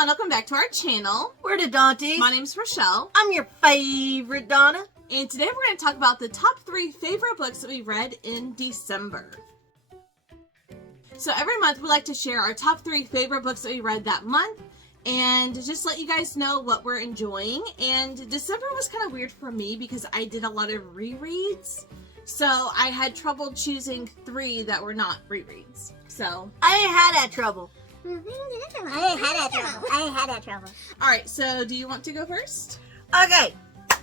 and welcome back to our channel. We're the Dawnties. My name's Rochelle. I'm your favorite Donna. And today we're going to talk about the top 3 favorite books that we read in December. So every month we like to share our top 3 favorite books that we read that month and just let you guys know what we're enjoying. And December was kind of weird for me because I did a lot of rereads. So I had trouble choosing 3 that were not rereads. So I ain't had that trouble. I ain't had that trouble. Alright, so do you want to go first? Okay,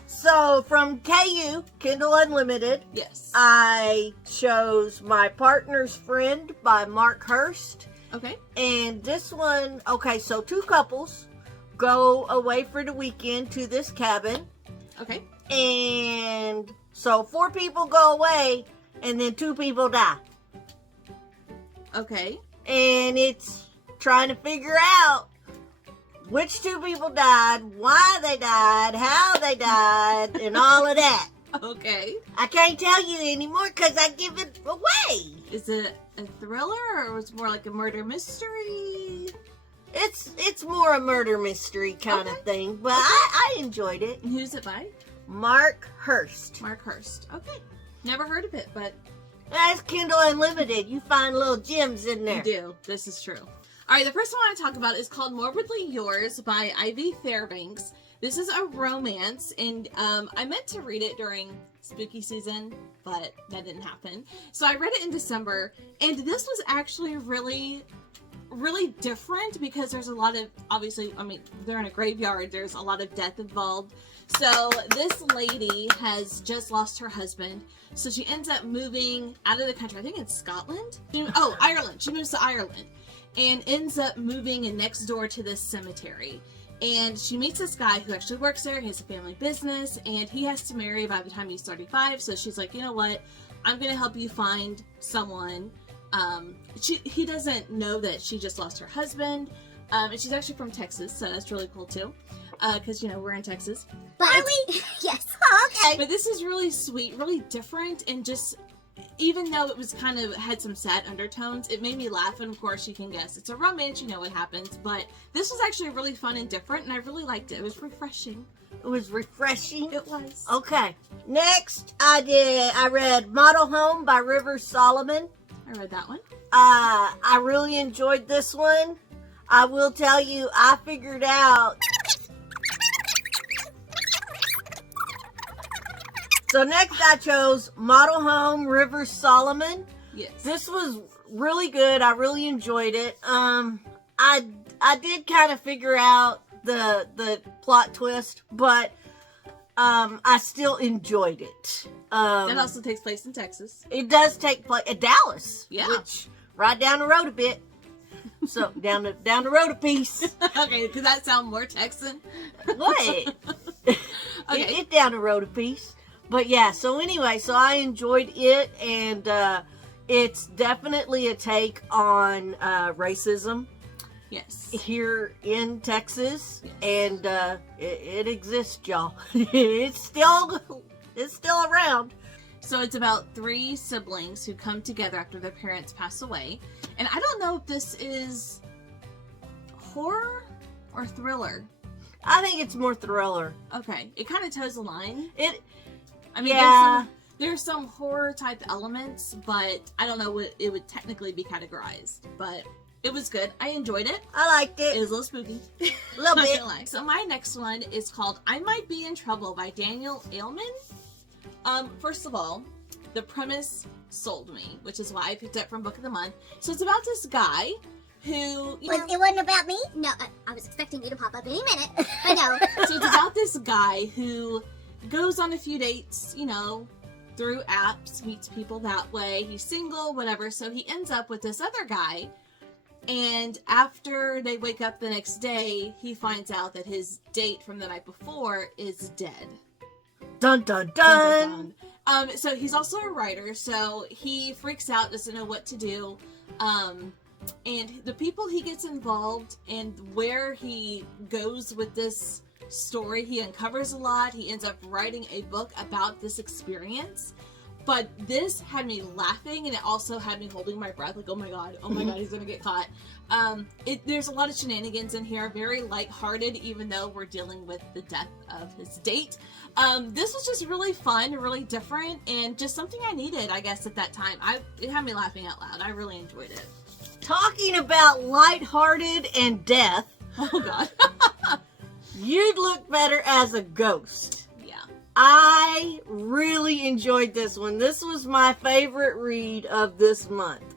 so from KU, Kindle Unlimited, Yes. I chose My Partner's Friend by Mark Hurst. Okay. And this one, okay, so 2 couples go away for the weekend to this cabin. Okay. And so 4 people go away and then 2 people die. Okay. And it's trying to figure out which 2 people died, why they died, how they died, and all of that. Okay. I can't tell you anymore because I give it away. Is it a thriller or was it more like a murder mystery? It's more a murder mystery kind of thing, but Okay. I enjoyed it. And who's it by? Mark Hurst. Mark Hurst. Okay. Never heard of it, but That's Kindle Unlimited. You find little gems in there. you do. This is true. All right, the first one I want to talk about is called Morbidly Yours by Ivy Fairbanks. This is a romance, and I meant to read it during spooky season, but that didn't happen. So I read it in December, and this was actually really different because there's a lot of, obviously, I mean, they're in a graveyard. There's a lot of death involved. So this lady has just lost her husband. So she ends up moving out of the country. I think it's Scotland. Ireland. She moves to Ireland and ends up moving in next door to this cemetery. And she meets this guy who actually works there. He has a family business and he has to marry by the time he's 35. So she's like, you know what? I'm going to help you find someone. He doesn't know that she just lost her husband. And she's actually from Texas. So that's really cool too. Because, you know, we're in Texas. But are we? Yes. Oh, okay. But this is really sweet, really different, and just, even though it was kind of, had some sad undertones, it made me laugh, and of course you can guess. It's a romance, you know what happens, but this was actually really fun and different, and I really liked it. It was refreshing. It was refreshing. It was. Okay. Next, I read Model Home by Rivers Solomon. I read that one. I really enjoyed this one. I will tell you, I figured out. So next I chose Model Home, Rivers Solomon. Yes. This was really good. I really enjoyed it. I did kind of figure out the plot twist, but I still enjoyed it. That also takes place in Texas. It does take place at Dallas. Yeah. Which right down the road a bit. So down the road a piece. Okay, does that sound more Texan? What? Okay. It down the road a piece. But yeah, so anyway, so I enjoyed it, and it's definitely a take on racism Yes. here in Texas, Yes. and it exists, y'all. It's still around. So it's about 3 siblings who come together after their parents pass away. And I don't know if this is horror or thriller. I think it's more thriller. Okay. It kind of toes the line. I mean, Yeah. there's some horror type elements, but I don't know what it would technically be categorized. But it was good. I enjoyed it. I liked It it was a little spooky. a little Not bit. gonna lie. So my next one is called I Might Be in Trouble by Daniel Ailman. First of all, the premise sold me, which is why I picked it from Book of the Month. So it's about this guy who, you know, It wasn't about me? No, I was expecting you to pop up any minute. I know. so it's about this guy who goes on a few dates, you know, through apps, meets people that way. He's single, whatever. So he ends up with this other guy. And after they wake up the next day, he finds out that his date from the night before is dead. Dun dun dun. Dun, dun, dun. So he's also a writer, so he freaks out, doesn't know what to do. And the people he gets involved and where he goes with this story, he uncovers a lot. He ends up writing a book about this experience. But this had me laughing, and it also had me holding my breath, like, oh my god, he's gonna get caught. There's a lot of shenanigans in here, very lighthearted, even though we're dealing with the death of his date. This was just really fun, really different, and just something I needed, I guess, at that time. It had me laughing out loud. I really enjoyed it. Talking about lighthearted and death. Oh god. You'd look better as a ghost. Yeah. I really enjoyed this one. This was my favorite read of this month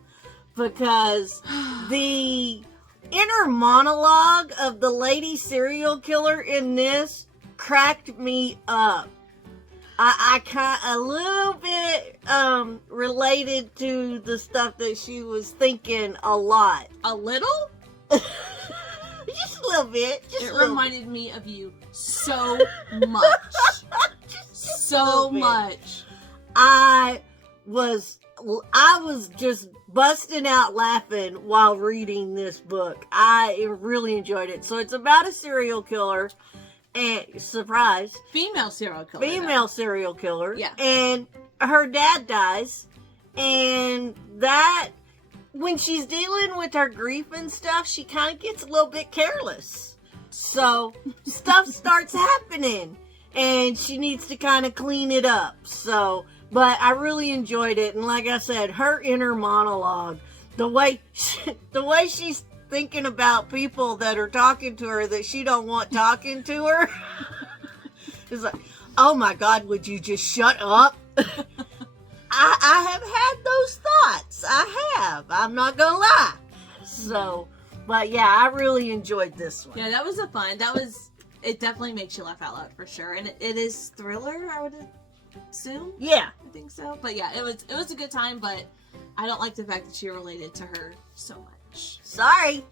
because the inner monologue of the lady serial killer in this cracked me up. I kind a little bit related to the stuff that she was thinking a lot. A little? Just a little bit. It reminded me of you so much. So much. I was just busting out laughing while reading this book. I really enjoyed it. So it's about a serial killer. And surprise, Female serial killer. Yeah. And her dad dies, and that when she's dealing with her grief and stuff, she kind of gets a little bit careless. So stuff starts happening, and she needs to kind of clean it up. So, but I really enjoyed it, and like I said, her inner monologue, the way she's thinking about people that are talking to her that she don't want talking to her. It's like, oh my God, would you just shut up? I have had those thoughts. I have. I'm not gonna lie. So, but yeah, I really enjoyed this one. Yeah, that was it definitely makes you laugh out loud for sure. And it is thriller, I would assume. Yeah. I think so. But yeah, it was a good time, but I don't like the fact that she related to her so much. Sorry.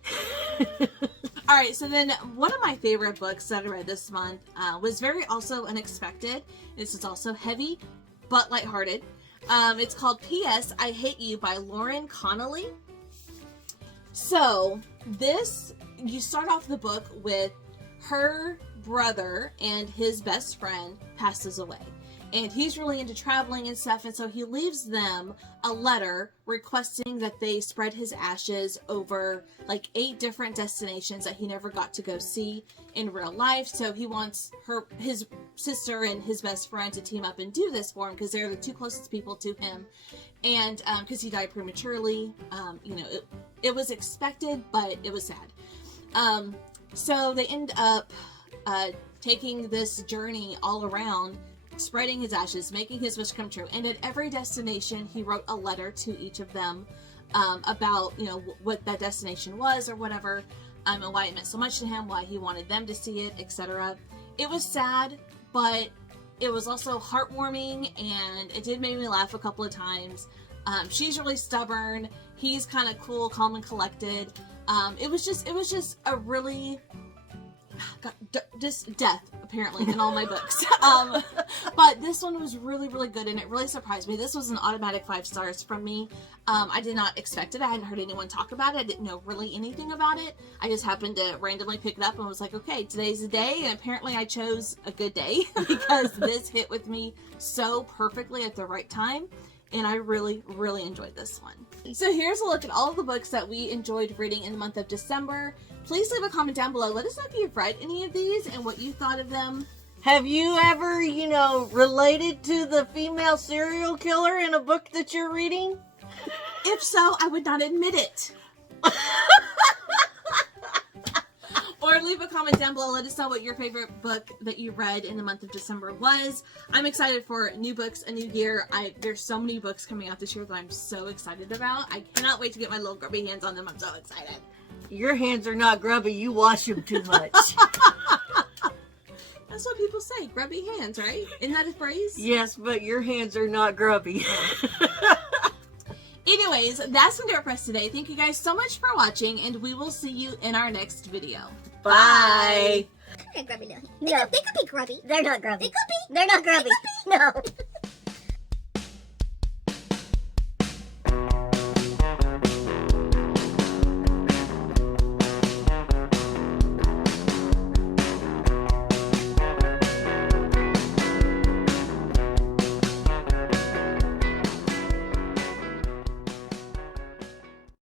Alright, so then one of my favorite books that I read this month was very also unexpected. This is also heavy, but lighthearted. It's called P.S. I Hate You by Lauren Connolly. So, you start off the book with her brother and his best friend passes away. And he's really into traveling and stuff, and so he leaves them a letter requesting that they spread his ashes over like 8 different destinations that he never got to go see in real life. So he wants his sister and his best friend to team up and do this for him because they're the 2 closest people to him. And because he died prematurely, it was expected, but it was sad. So they end up taking this journey all around, spreading his ashes, making his wish come true. And at every destination, he wrote a letter to each of them about, what that destination was or whatever, and why it meant so much to him, why he wanted them to see it, etc. It was sad, but it was also heartwarming, and it did make me laugh a couple of times. She's really stubborn. He's kind of cool, calm, and collected. It was just a really... just death, apparently, in all my books. But this one was really, really good, and it really surprised me. This was an automatic 5 stars from me. I did not expect it. I hadn't heard anyone talk about it. I didn't know really anything about it. I just happened to randomly pick it up and was like, okay, today's the day, and apparently I chose a good day because this hit with me so perfectly at the right time, and I really, really enjoyed this one. So here's a look at all of the books that we enjoyed reading in the month of December. Please leave a comment down below. Let us know if you've read any of these and what you thought of them. Have you ever, related to the female serial killer in a book that you're reading? If so, I would not admit it. Or leave a comment down below. Let us know what your favorite book that you read in the month of December was. I'm excited for new books, a new year. There's so many books coming out this year that I'm so excited about. I cannot wait to get my little grubby hands on them. I'm so excited. Your hands are not grubby. You wash them too much. That's what people say. Grubby hands, right? Isn't that a phrase? Yes, but your hands are not grubby. Anyways, that's going to do it for us today. Thank you guys so much for watching, and we will see you in our next video. Bye. They're grubby now. They could be grubby. They're not grubby. They could be. They're not grubby. No.